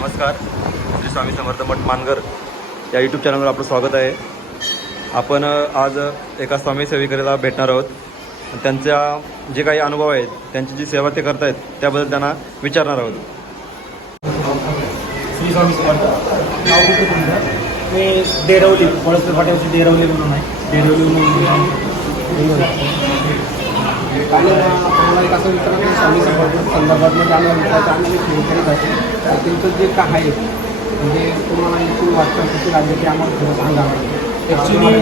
नमस्कार. श्री स्वामी समर्थ मठ मानगर या यूट्यूब चॅनलवर आपलं स्वागत आहे. आपण आज एका स्वामी सेविकेला भेटणार आहोत. त्यांच्या जे काही अनुभव आहेत त्यांची जी सेवा ते करतायत त्याबद्दल त्यांना विचारणार आहोत. श्री स्वामी समर्थ. नाव कुठे तुमचं? मी डेरवली पळसपूर फाट्यावरची डेरवली म्हणून आहे. डेरवली म्हणून. आणि आम्हाला एक असं विचारलं की स्वामी समर्थ संदर्भात म्हणजे विचारायचं आम्ही सुरू करीत आहे तर तुमचं जे काय आहे म्हणजे तुम्हाला इथून वाटतं कशी लागली की आम्हाला थोडं सांगा ॲक्च्युली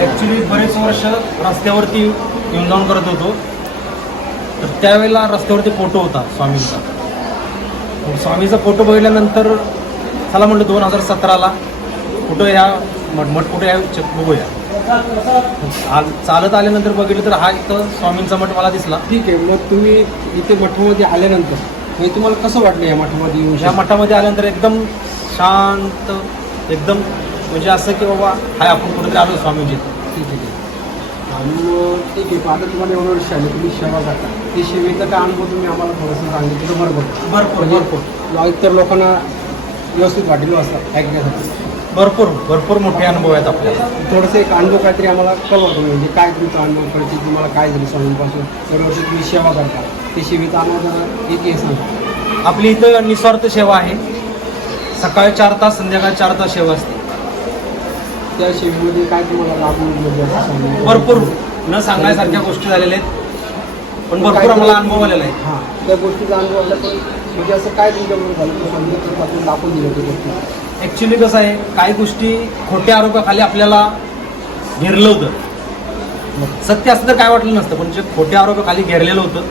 ॲक्च्युली बरेच वर्ष रस्त्यावरती येऊन जाऊन करत होतो. तर त्यावेळेला रस्त्यावरती फोटो होता स्वामींचा. स्वामीचा फोटो बघितल्यानंतर चला म्हटलं दोन हजार सतराला कुठं ह्या मठ मठ कुठे या बघूया. चालत आल्यानंतर बघितलं तर हा इथं स्वामींचा मठ मला दिसला. ठीक आहे मग तुम्ही इथे मठामध्ये आल्यानंतर म्हणजे तुम्हाला कसं वाटलं या मठामध्ये येऊन ह्या मठामध्ये आल्यानंतर एकदम शांत एकदम म्हणजे असं की बाबा हाय आपण कुठेतरी आलो स्वामींची ठीक आहे ठीक आहे. आणि मग ठीक आहे आता तुम्हाला एवढं वर्ष आले तुम्ही सेवा करता. ते सेवेचा काय अनुभव तुम्ही आम्हाला थोडंसं सांगितलं बरोबर भरपूर. भरपूर म्हणजे इतर लोकांना व्यवस्थित वाटलेलं असतात ऐकण्यासाठी. भरपूर भरपूर मोठे अनुभव आहेत आपल्याला. थोडंसं एक अनुभव काहीतरी आम्हाला कळवा तुम्ही म्हणजे काय तुमचा अनुभव कळते तुम्हाला काय झालं स्वामींपासून वर्ष तुम्ही सेवा करता. ते सेवेचा अनुभव जरा एक हे सांगा. आपली इथं निस्वार्थ सेवा आहे. सकाळी चार तास संध्याकाळी चार तास सेवा असते. त्या सेवेमध्ये काय तुम्हाला लाभ सांगा. भरपूर. न सांगण्यासारख्या गोष्टी झालेल्या आहेत. पण भरपूर आम्हाला अनुभव आलेला आहे. हां त्या गोष्टीचा अनुभव आला पण म्हणजे असं काय तुमच्याबरोबर झालं? आपण दाखवून दिलं त्या गोष्टी ॲक्च्युली कसं आहे काही गोष्टी खोट्या आरोपाखाली आपल्याला घेरलं होतं. सत्य असतं तर काय वाटलं नसतं पण जे खोट्या आरोपाखाली घेरलेलं होतं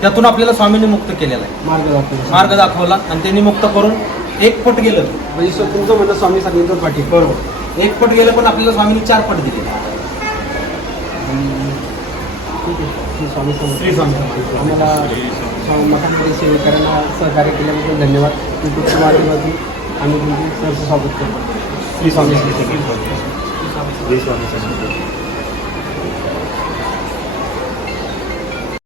त्यातून आपल्याला स्वामींनी मुक्त केलेलं आहे. मार्ग दाखवतो मार्ग दाखवला आणि त्यांनी मुक्त करून एक पट गेलं. म्हणजे तुमचं म्हणणं स्वामी सांगितलं पाठी बरोबर. एक पट गेलं पण आपल्याला स्वामींनी चार पट दिले. स्वामी. श्री स्वामी समर्थ. आम्हाला स्वामी मठामध्ये सेवेकरांना सहकार्य केल्याबद्दल धन्यवाद. युट्यूबच्या माध्यमातून അനുഭവിച്ച് ഈ സ്വാമി ഈ സ്വാമി ഈ സ്വാമി